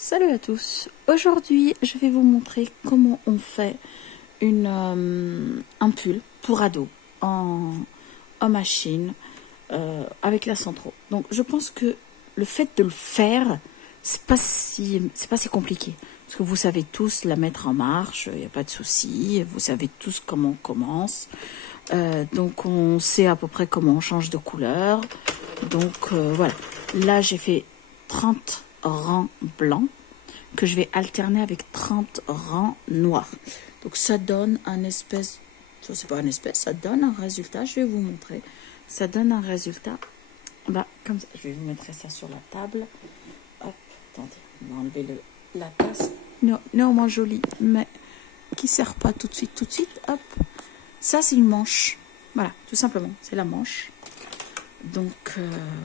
Salut à tous, aujourd'hui je vais vous montrer comment on fait un pull pour ado en machine avec la Centro. Donc je pense que le fait de le faire, c'est pas si compliqué. Parce que vous savez tous la mettre en marche, il n'y a pas de souci, vous savez tous comment on commence. Donc on sait à peu près comment on change de couleur. Donc voilà, là j'ai fait 30 rangs blancs que je vais alterner avec 30 rangs noirs. Donc ça donne un espèce, c'est pas un espèce, ça donne un résultat, je vais vous montrer. Ça donne un résultat, bah, comme ça, je vais vous mettre ça sur la table. Hop, attendez, on va enlever la tasse. Non, néanmoins jolie, mais qui sert pas tout de suite, hop. Ça c'est une manche, voilà, tout simplement, c'est la manche. Donc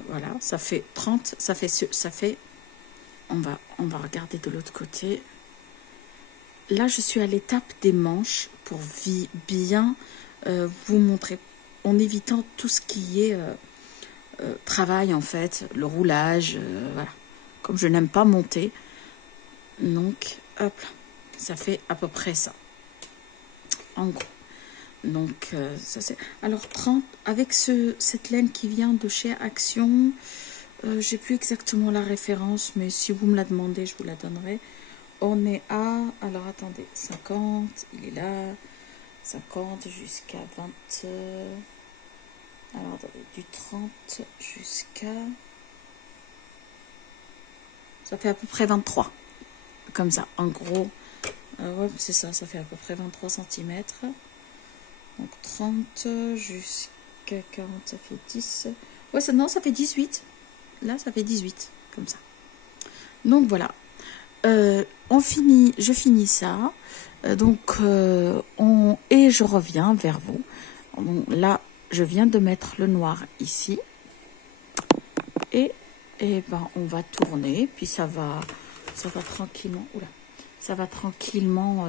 voilà, ça fait 30, ça fait on va regarder de l'autre côté. Là je suis à l'étape des manches pour bien vous montrer, en évitant tout ce qui est travail en fait, le roulage, voilà, comme je n'aime pas monter. Donc hop, ça fait à peu près ça en gros. Donc ça c'est, alors 30 avec cette laine qui vient de chez Action. J'ai plus exactement la référence, mais si vous me la demandez, je vous la donnerai. On est à, alors attendez, 50, il est là, 50 jusqu'à 20, alors attendez, du 30 jusqu'à, ça fait à peu près 23, comme ça, en gros, ouais, c'est ça, ça fait à peu près 23 cm. Donc 30 jusqu'à 40, ça fait 10, ouais, ça, non, ça fait 18. Là ça fait 18 comme ça. Donc voilà, je finis ça, et je reviens vers vous. Donc, là je viens de mettre le noir ici et ben on va tourner, puis ça va tranquillement, oula, ça va tranquillement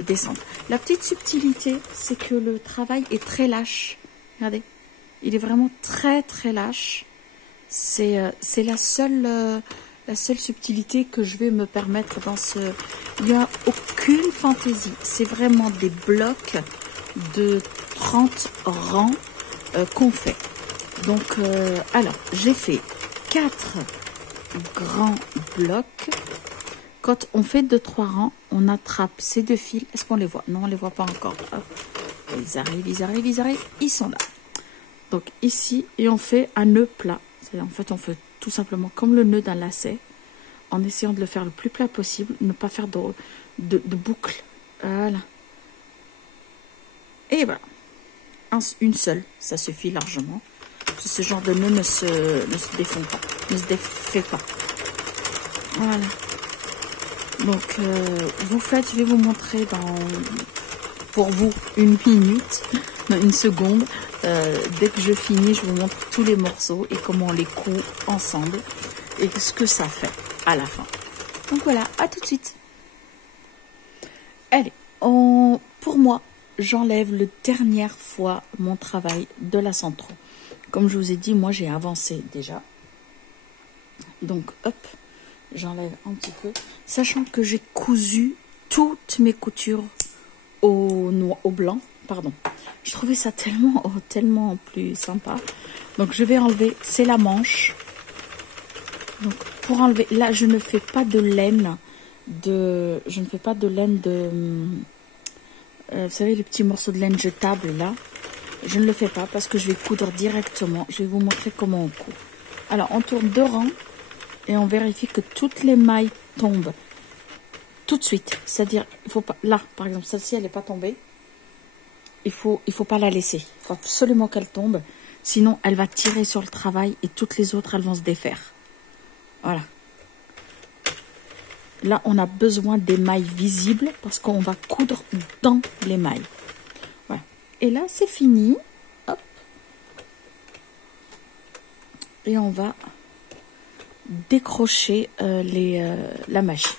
descendre. La petite subtilité, c'est que le travail est très lâche. Regardez, il est vraiment très lâche. C'est la seule subtilité que je vais me permettre dans ce... Il n'y a aucune fantaisie. C'est vraiment des blocs de 30 rangs qu'on fait. Donc, alors, j'ai fait 4 grands blocs. Quand on fait 2-3 rangs, on attrape ces 2 fils. Est-ce qu'on les voit? Non, on ne les voit pas encore. Hop. Ils arrivent. Ils sont là. Donc, ici, et on fait un nœud plat. En fait, on fait tout simplement comme le nœud d'un lacet, en essayant de le faire le plus plat possible, ne pas faire de boucle. Voilà. Et voilà. Une seule, ça suffit largement. Ce genre de nœud ne se défend pas, ne se défait pas. Voilà. Donc, vous faites, je vais vous montrer pour vous, 1 minute, non, 1 seconde. Dès que je finis, je vous montre tous les morceaux et comment on les coud ensemble et ce que ça fait à la fin. Donc voilà, à tout de suite. Allez, pour moi, j'enlève la dernière fois mon travail de la Centro. Comme je vous ai dit, moi j'ai avancé déjà. Donc hop, j'enlève un petit peu, sachant que j'ai cousu toutes mes coutures au blanc. Pardon, je trouvais ça tellement plus sympa. Donc je vais enlever, c'est la manche. Donc pour enlever, là je ne fais pas de laine vous savez les petits morceaux de laine jetables là, je ne le fais pas parce que je vais coudre directement. Je vais vous montrer comment on coud. Alors on tourne 2 rangs et on vérifie que toutes les mailles tombent tout de suite. C'est-à-dire, il faut pas, là par exemple, celle-ci elle n'est pas tombée. Il faut pas la laisser. Il faut absolument qu'elle tombe. Sinon, elle va tirer sur le travail et toutes les autres, elles vont se défaire. Voilà. Là, on a besoin des mailles visibles parce qu'on va coudre dans les mailles. Voilà. Et là, c'est fini. Hop. Et on va décrocher la machine.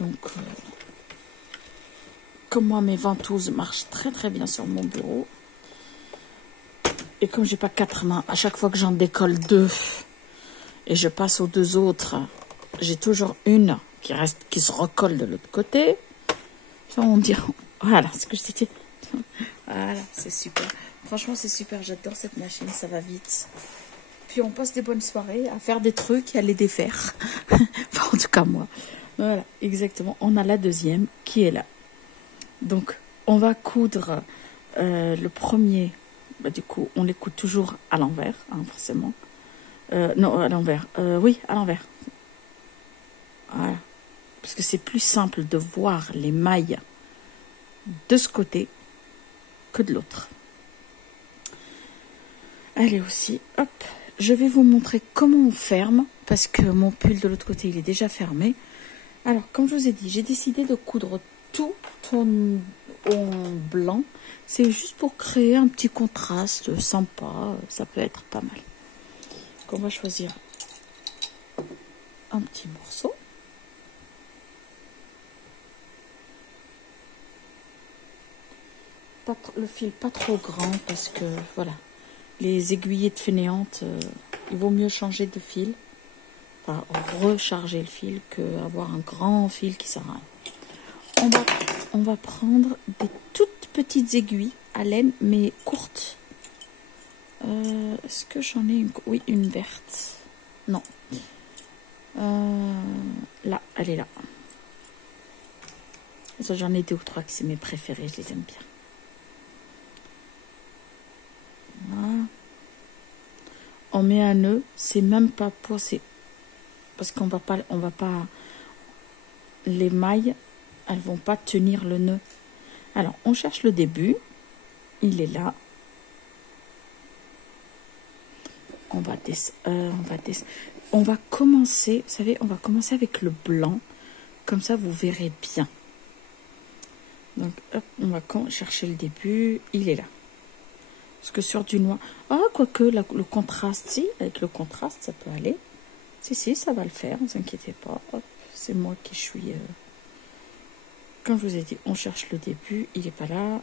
Donc... comme moi mes ventouses marchent très bien sur mon bureau et comme j'ai pas 4 mains, à chaque fois que j'en décolle 2 et je passe aux 2 autres, j'ai toujours une qui reste, qui se recolle de l'autre côté. Ça, on dirait, voilà, ce que je disais. Voilà, c'est super. Franchement, c'est super. J'adore cette machine, ça va vite. Puis on passe des bonnes soirées à faire des trucs et à les défaire. Enfin, en tout cas, moi. Voilà, exactement. On a la deuxième qui est là. Donc, on va coudre le premier. Bah, du coup, on les coud toujours à l'envers, hein, forcément. Non, à l'envers. Oui, à l'envers. Voilà. Parce que c'est plus simple de voir les mailles de ce côté que de l'autre. Allez aussi, hop. Je vais vous montrer comment on ferme, parce que mon pull de l'autre côté, il est déjà fermé. Alors, comme je vous ai dit, j'ai décidé de coudre tout en blanc. C'est juste pour créer un petit contraste sympa. Ça peut être pas mal. Donc, on va choisir un petit morceau. Le fil pas trop grand, parce que, voilà, les aiguillettes fainéantes, il vaut mieux changer de fil. Enfin, recharger le fil qu'avoir un grand fil qui sert à rien. On va prendre des toutes petites aiguilles à laine, mais courtes. Est-ce que j'en ai une? Oui, une verte. Non. Là, elle est là. Ça, j'en ai 2 ou 3 qui c'est mes préférés, je les aime bien. Voilà. On met un nœud, c'est même pas pour... Parce qu'on va pas... Les mailles, elles vont pas tenir le nœud. Alors, on cherche le début. Il est là. On va commencer, vous savez, on va commencer avec le blanc. Comme ça, vous verrez bien. Donc, hop, on va chercher le début. Il est là. Parce que sur du noir... Ah, quoique, le contraste, si, avec le contraste, ça peut aller. Si, ça va le faire, ne vous inquiétez pas. C'est moi qui suis... Comme je vous ai dit, on cherche le début. Il n'est pas là.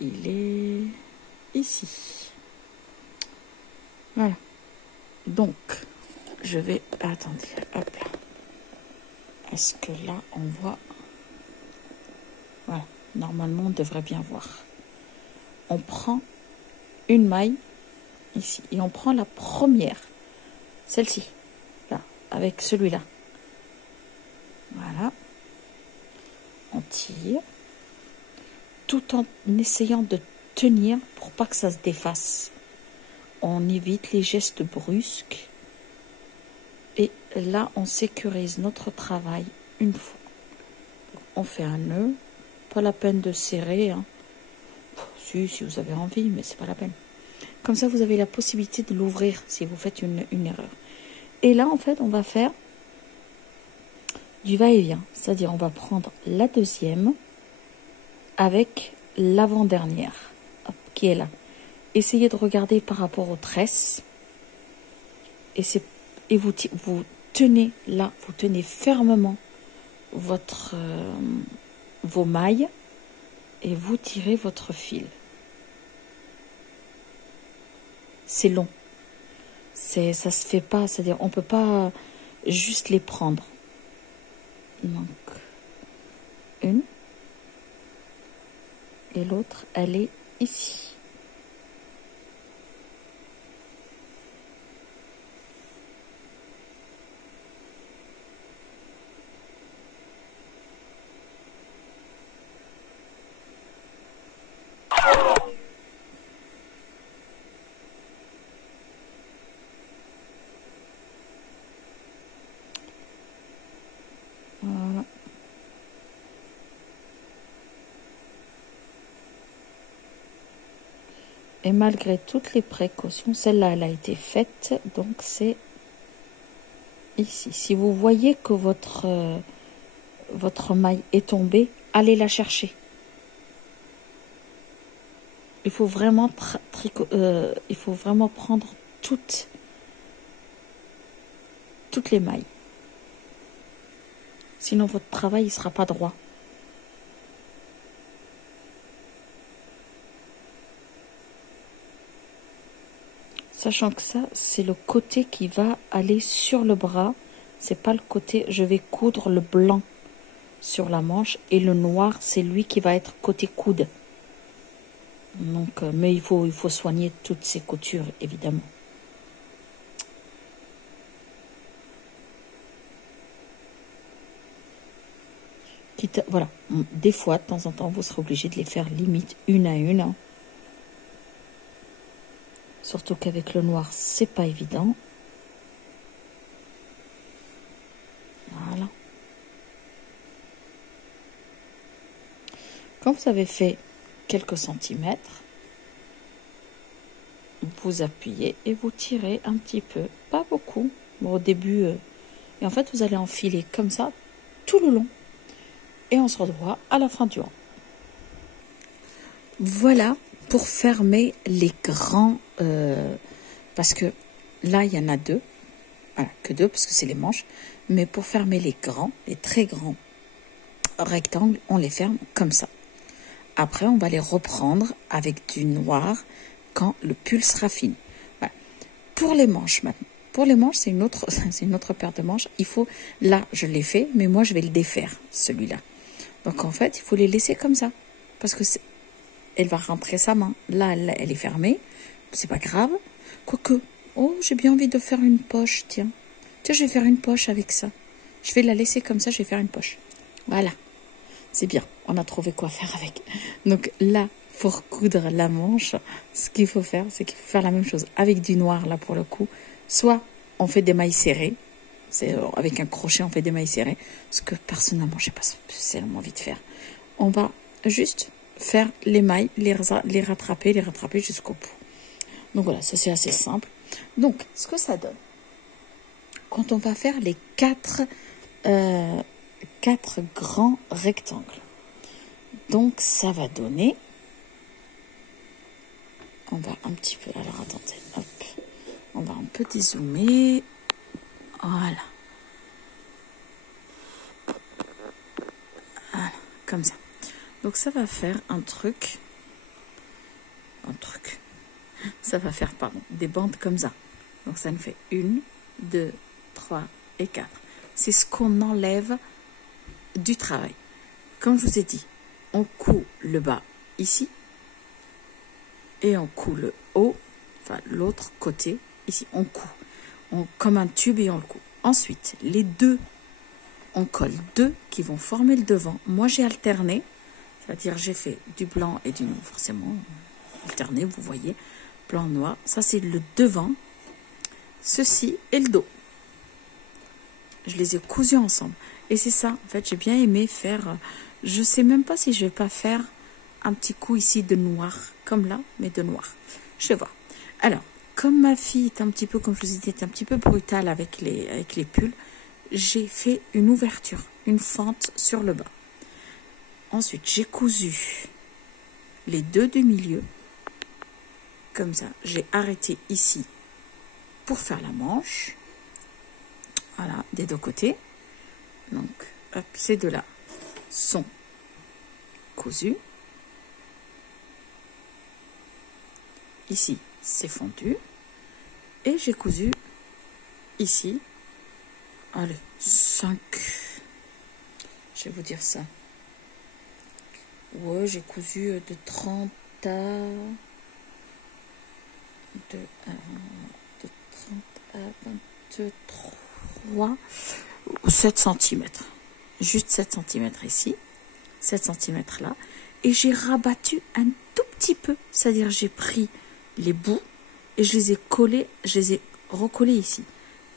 Il est ici. Voilà. Donc, je vais... Attendez, hop là. Est-ce que là, on voit... Voilà. Normalement, on devrait bien voir. On prend une maille, ici. Et on prend la première. Celle-ci. Là, avec celui-là. Voilà. On tire. Tout en essayant de tenir pour pas que ça se défasse. On évite les gestes brusques. Et là, on sécurise notre travail une fois. On fait un nœud. Pas la peine de serrer. Hein. Si vous avez envie, mais c'est pas la peine. Comme ça, vous avez la possibilité de l'ouvrir si vous faites une erreur. Et là, en fait, on va faire du va-et-vient. C'est-à-dire, on va prendre la deuxième avec l'avant-dernière qui est là. Essayez de regarder par rapport aux tresses. Et vous tenez là, vous tenez fermement vos mailles et vous tirez votre fil. C'est long. Ça se fait pas, c'est-à-dire on peut pas juste les prendre. Donc, une et l'autre, elle est ici. Voilà. Et malgré toutes les précautions, celle-là, elle a été faite, donc c'est ici. Si vous voyez que votre maille est tombée, allez la chercher. Il faut vraiment prendre toutes les mailles. Sinon, votre travail ne sera pas droit. Sachant que ça, c'est le côté qui va aller sur le bras C'est pas le côté, je vais coudre le blanc sur la manche et le noir, c'est lui qui va être côté coude. Donc, mais il faut soigner toutes ces coutures, évidemment. Voilà, des fois, de temps en temps, vous serez obligé de les faire limite une à une. Hein. Surtout qu'avec le noir, c'est pas évident. Voilà. Quand vous avez fait quelques centimètres, vous appuyez et vous tirez un petit peu, pas beaucoup. Bon, au début, et en fait, vous allez enfiler comme ça tout le long. Et on se revoit à la fin du rang. Voilà pour fermer les grands, parce que là, il y en a deux. Voilà, que deux, parce que c'est les manches. Mais pour fermer les grands, les très grands rectangles, on les ferme comme ça. Après, on va les reprendre avec du noir quand le pull sera fini. Voilà. Pour les manches maintenant. Pour les manches, c'est une autre paire de manches. Il faut, là, je l'ai fait, mais moi, je vais le défaire, celui-là. Donc, en fait, il faut les laisser comme ça. Parce que elle va rentrer sa main. Là, elle est fermée. C'est pas grave. Quoique, oh, j'ai bien envie de faire une poche, tiens. Tiens, je vais faire une poche avec ça. Je vais la laisser comme ça, je vais faire une poche. Voilà. C'est bien. On a trouvé quoi faire avec. Donc, là, pour coudre la manche, ce qu'il faut faire, c'est qu'il faut faire la même chose. Avec du noir, là, pour le coup. Soit on fait des mailles serrées. Avec un crochet, on fait des mailles serrées. Ce que, personnellement, j'ai pas spécialement envie de faire. On va juste faire les mailles, les rattraper jusqu'au bout. Donc voilà, ça c'est assez simple. Donc, ce que ça donne, quand on va faire les quatre grands rectangles, donc ça va donner, on va un petit peu, alors attendez, hop, on va un peu dézoomer, voilà, comme ça. Donc ça va faire un truc, ça va faire, pardon, des bandes comme ça. Donc ça nous fait 1, 2, 3 et 4. C'est ce qu'on enlève du travail. Comme je vous ai dit, on coud le bas ici et on coud le haut, enfin l'autre côté, ici, on coud. Comme un tube et on le coud. Ensuite, les deux, on colle deux qui vont former le devant. Moi, j'ai alterné, c'est-à-dire j'ai fait du blanc et du noir, forcément, alterné, vous voyez, blanc, noir. Ça, c'est le devant, ceci et le dos. Je les ai cousus ensemble. Et c'est ça, en fait, j'ai bien aimé faire, je sais même pas si je vais pas faire un petit coup ici de noir, comme là, mais de noir. Je vais voir. Alors, comme ma fille est un petit peu, comme je vous ai dit, est un petit peu brutale avec les pulls, j'ai fait une ouverture, une fente sur le bas. Ensuite, j'ai cousu les deux du milieu, comme ça. J'ai arrêté ici pour faire la manche. Voilà, des deux côtés. Donc, hop, ces deux-là sont cousus. Ici, c'est fondu. Et j'ai cousu ici, allez, 5. Je vais vous dire ça. Ouais, j'ai cousu de 30 à... de 30 à 23 ou 7 cm. Juste 7 cm ici, 7 cm là. Et j'ai rabattu un tout petit peu, c'est-à-dire j'ai pris les bouts et je les ai collés, je les ai recollés ici.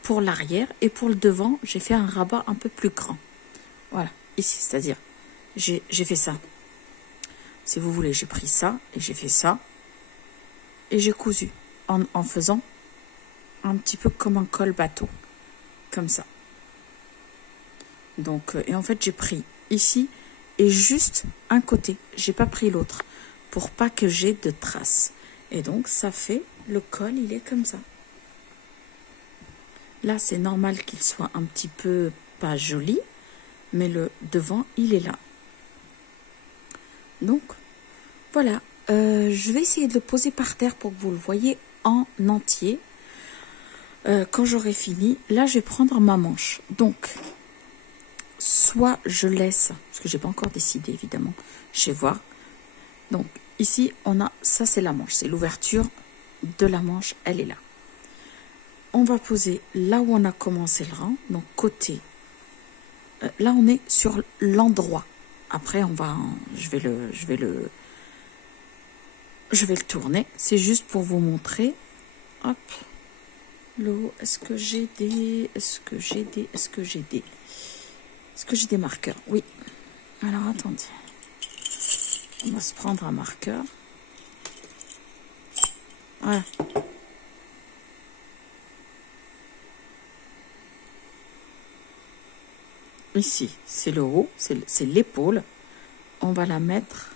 Pour l'arrière et pour le devant, j'ai fait un rabat un peu plus grand. Voilà, ici, c'est-à-dire, j'ai fait ça. Si vous voulez, j'ai pris ça et j'ai fait ça. Et j'ai cousu en faisant un petit peu comme un col bateau. Comme ça. Donc, et en fait, j'ai pris ici et juste un côté. J'ai pas pris l'autre pour pas que j'ai de traces. Et donc, ça fait, le col, il est comme ça. Là, c'est normal qu'il soit un petit peu pas joli, mais le devant, il est là. Donc, voilà. Je vais essayer de le poser par terre pour que vous le voyez en entier. Quand j'aurai fini, là, je vais prendre ma manche. Donc, soit je laisse, parce que j'ai pas encore décidé, évidemment, je vais voir. Donc, ici, on a, ça c'est la manche, c'est l'ouverture de la manche, elle est là. On va poser là où on a commencé le rang, donc côté. Là, on est sur l'endroit. Après, je vais le tourner. C'est juste pour vous montrer. Hop. L'eau, est-ce que j'ai des marqueurs? Oui. Alors, attendez. On va se prendre un marqueur. Voilà. Ici, c'est le haut, c'est l'épaule. On va la mettre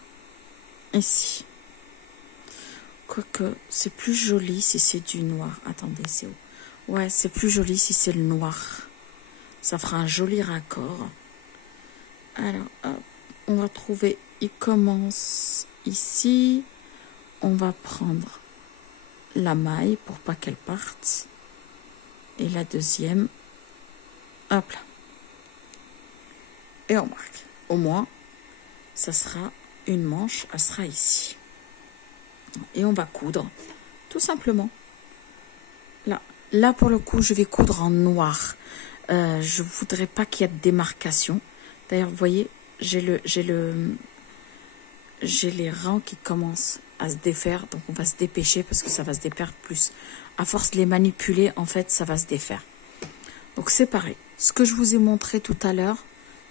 ici. Quoique, c'est plus joli si c'est du noir. Attendez, c'est où? Ouais, c'est plus joli si c'est le noir. Ça fera un joli raccord. Alors, hop, on va trouver, il commence ici. On va prendre la maille pour pas qu'elle parte. Et la deuxième, hop là. Et on marque. Au moins, ça sera une manche, elle sera ici. Et on va coudre, tout simplement. Là pour le coup, je vais coudre en noir. Je voudrais pas qu'il y ait de démarcation. D'ailleurs, vous voyez, j'ai les rangs qui commencent à se défaire. Donc, on va se dépêcher parce que ça va se défaire plus. À force de les manipuler, en fait, ça va se défaire. Donc, c'est pareil. Ce que je vous ai montré tout à l'heure,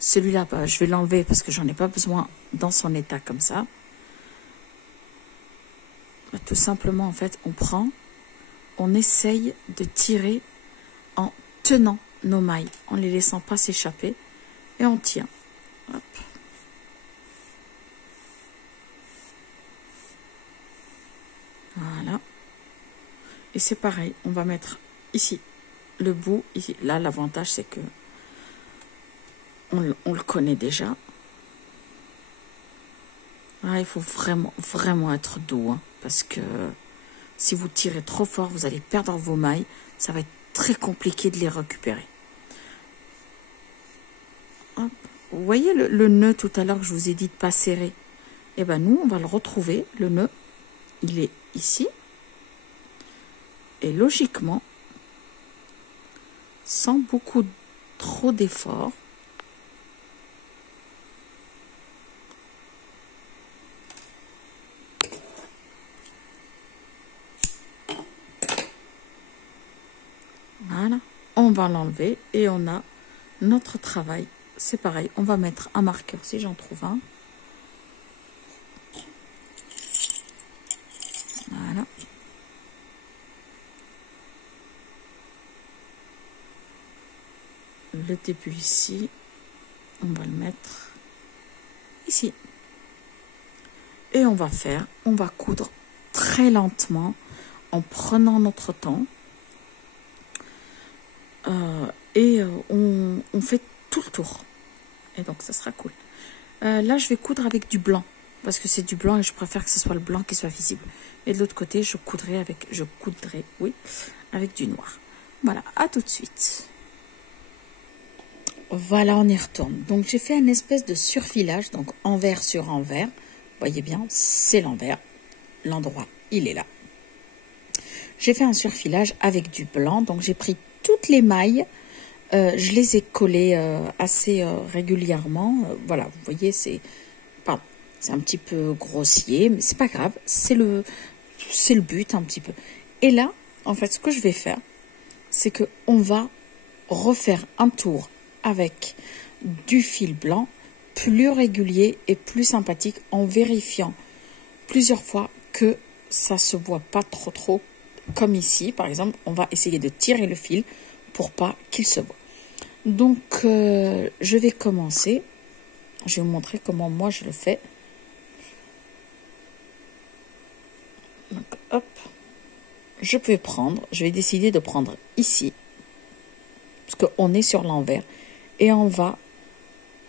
celui-là, je vais l'enlever parce que j'en ai pas besoin dans son état comme ça. Tout simplement, en fait, on essaye de tirer en tenant nos mailles, en les laissant pas s'échapper, et on tient. Hop. Voilà. Et c'est pareil, on va mettre ici le bout, ici. Là, l'avantage, c'est que on le connaît déjà. Ah, il faut vraiment être doux, hein, parce que si vous tirez trop fort, vous allez perdre vos mailles. Ça va être très compliqué de les récupérer. Hop. Vous voyez le nœud tout à l'heure que je vous ai dit de pas serrer? Eh bien, nous, on va le retrouver. Le nœud, il est ici. Et logiquement, sans trop d'efforts, voilà, on va l'enlever et on a notre travail. C'est pareil, on va mettre un marqueur si j'en trouve un. Voilà. Le début ici, on va le mettre ici. Et on va coudre très lentement en prenant notre temps. On fait tout le tour. Et donc, ça sera cool. Là, je vais coudre avec du blanc. Parce que c'est du blanc et je préfère que ce soit le blanc qui soit visible. Et de l'autre côté, je coudrai avec du noir. Voilà, à tout de suite. Voilà, on y retourne. Donc, j'ai fait une espèce de surfilage. Donc, envers sur envers. Vous voyez bien, c'est l'envers. L'endroit, il est là. J'ai fait un surfilage avec du blanc. Donc, j'ai pris toutes les mailles. Je les ai collées assez régulièrement. Voilà, vous voyez, c'est un petit peu grossier, mais c'est pas grave. C'est le but un petit peu. Et là, en fait, ce que je vais faire, c'est que on va refaire un tour avec du fil blanc plus régulier et plus sympathique en vérifiant plusieurs fois que ça se voit pas trop comme ici. Par exemple, on va essayer de tirer le fil pour pas qu'il se voit. Donc, je vais commencer. Je vais vous montrer comment moi je le fais. Donc, hop. Je vais décider de prendre ici. Parce qu'on est sur l'envers. Et on va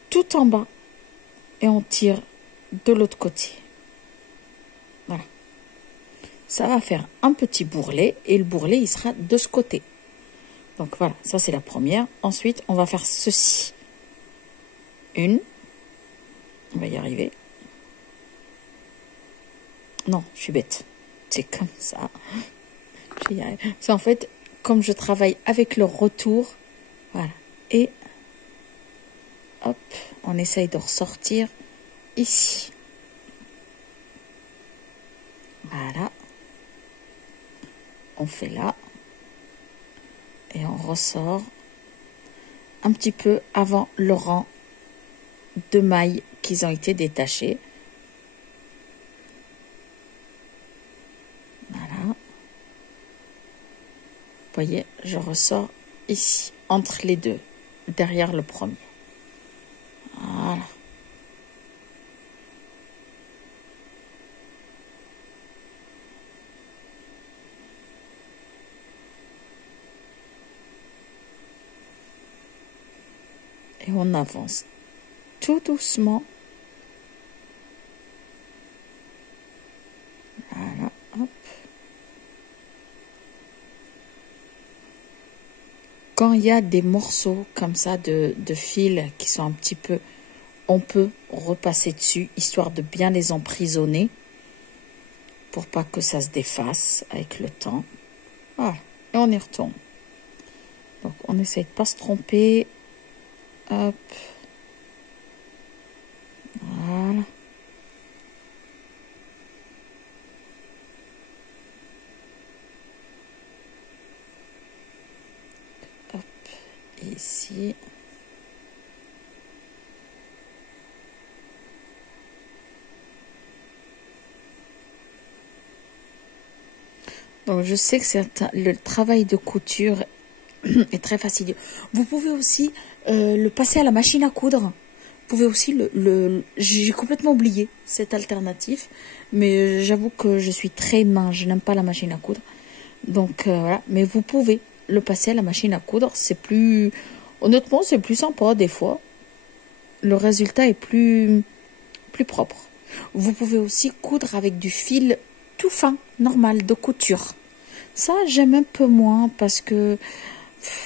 tout en bas. Et on tire de l'autre côté. Voilà. Ça va faire un petit bourrelet. Et le bourrelet, il sera de ce côté. Donc voilà, ça c'est la première. Ensuite, on va faire ceci. Une. On va y arriver. Non, je suis bête. C'est comme ça. Je vais y arriver. C'est en fait, comme je travaille avec le retour, voilà. Et hop, on essaye de ressortir ici. Voilà. On fait là. Et on ressort un petit peu avant le rang de mailles qui ont été détachées. Voilà. Vous voyez, je ressors ici, entre les deux, derrière le premier. Voilà. Et on avance tout doucement. Voilà, hop. Quand il y a des morceaux comme ça de fil qui sont un petit peu... On peut repasser dessus, histoire de bien les emprisonner, pour pas que ça se défasse avec le temps. Voilà, et on y retourne. Donc on essaye de pas se tromper. Hop. Voilà. Hop. Ici. Donc je sais que le travail de couture est très fastidieux. Vous pouvez aussi le passer à la machine à coudre. Vous pouvez aussi j'ai complètement oublié cette alternative, mais j'avoue que je suis très main, je n'aime pas la machine à coudre. Donc voilà, mais vous pouvez le passer à la machine à coudre, c'est plus... Honnêtement, c'est plus sympa des fois. Le résultat est plus propre. Vous pouvez aussi coudre avec du fil tout fin, normal, de couture. Ça, j'aime un peu moins parce que,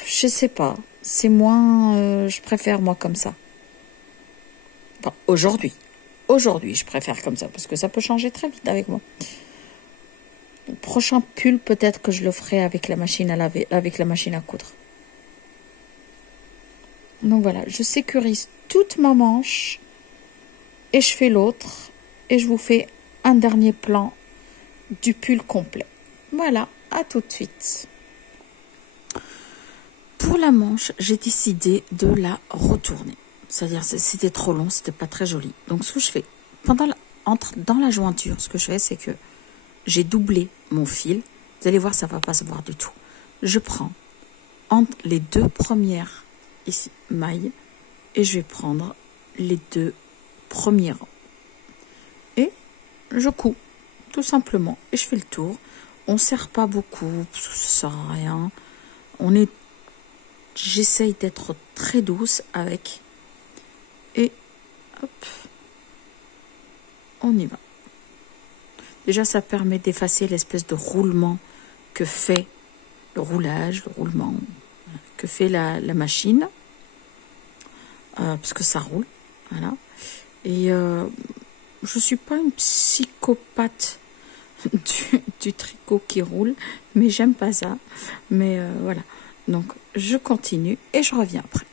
je sais pas, c'est moins, je préfère moi comme ça. Enfin, aujourd'hui, je préfère comme ça parce que ça peut changer très vite avec moi. Le prochain pull, peut-être que je le ferai avec la machine à laver, avec la machine à coudre. Donc voilà, je sécurise toute ma manche et je fais l'autre et je vous fais un dernier plan du pull complet. Voilà, à tout de suite. Pour la manche, j'ai décidé de la retourner. C'est-à-dire, c'était trop long, c'était pas très joli. Donc, ce que je fais, dans la jointure, ce que je fais, c'est que j'ai doublé mon fil. Vous allez voir, ça va pas se voir du tout. Je prends entre les deux premières ici, mailles et je vais prendre les deux premiers rangs. Et je couds, tout simplement. Et je fais le tour. On ne serre pas beaucoup, ça sert à rien. J'essaye d'être très douce avec. Et hop, on y va. Déjà, ça permet d'effacer l'espèce de roulement que fait le roulement que fait la machine. Parce que ça roule. Voilà. Et je suis pas une psychopathe du tricot qui roule, mais j'aime pas ça. Mais voilà. Donc, je continue et je reviens après.